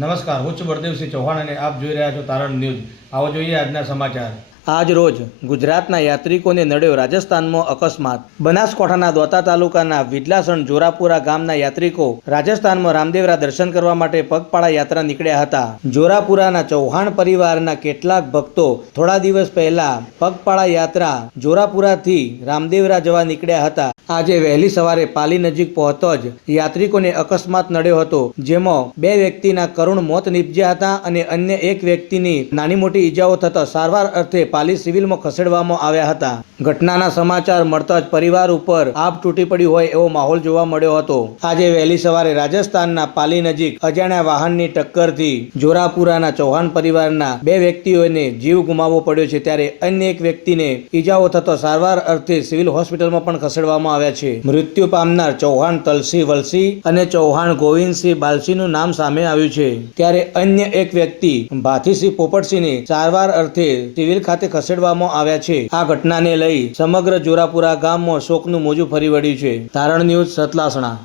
નમસ્કાર, હું છું બળદેવસિંહ ચૌહાણ અને આપ જોઈ રહ્યા છો તારણ ન્યૂઝ। આવો જોઈએ આજના સમાચાર। આજ રોજ ગુજરાતના યાત્રિકોને નડ્યો રાજસ્થાનમાં અકસ્માત। બનાસકાંઠાના દોતા તાલુકાના વિડલાસણ જોરાપુરા ગામના યાત્રિકો રાજસ્થાનમાં રામદેવરા દર્શન કરવા માટે પગપાળા યાત્રા નીકળ્યા હતા। જોરાપુરાના ચૌહાણ પરિવારના કેટલાક ભક્તો થોડા દિવસ પહેલા પગપાળા યાત્રા જોરાપુરાથી રામદેવરા જવા નીકળ્યા હતા। આજે વહેલી સવારે પાલી નજીક પહોંચતા જ યાત્રિકોને અકસ્માત નડ્યો હતો, જેમાં 2 વ્યક્તિના કરુણ મોત નીપજ્યા હતા અને અન્ય એક વ્યક્તિની નાની મોટી ઈજાઓ થતા સારવાર અર્થે પાલી સિવિલમાં ખસેડવામાં આવ્યા હતા। ઘટનાના સમાચાર મળતા જ પરિવાર ઉપર આભ તૂટી પડ્યું હોય એવો માહોલ જોવા મળ્યો હતો। આજે વહેલી સવારે રાજસ્થાનના પાલી નજીક અજાણ્યા વાહનની ટક્કરથી જોરાપુરાના ચૌહાણ પરિવારના 2 વ્યક્તિઓને જીવ ગુમાવવો પડ્યો છે, ત્યારે અન્ય એક વ્યક્તિને ઈજાઓ થતા સારવાર અર્થે સિવિલ હોસ્પિટલમાં પણ ખસેડવામાં આવ્યા છે। મૃત્યુ પામનાર ચૌહાણ તલસી વલસી અને ચૌહાણ ગોવિંદસિંહ બાલસીનું નામ સામે આવ્યું છે, ત્યારે અન્ય એક વ્યક્તિ ભાથીસિંહ પોપટસિંહને સારવાર અર્થે સિવિલ ખાતે ખસેડવામાં આવ્યા છે। આ ઘટનાને લઈ સમગ્ર જોરાપુરા ગામમાં શોકનું મોજું ફરી વળ્યું છે। તારણ ન્યૂઝ સતલાસણા।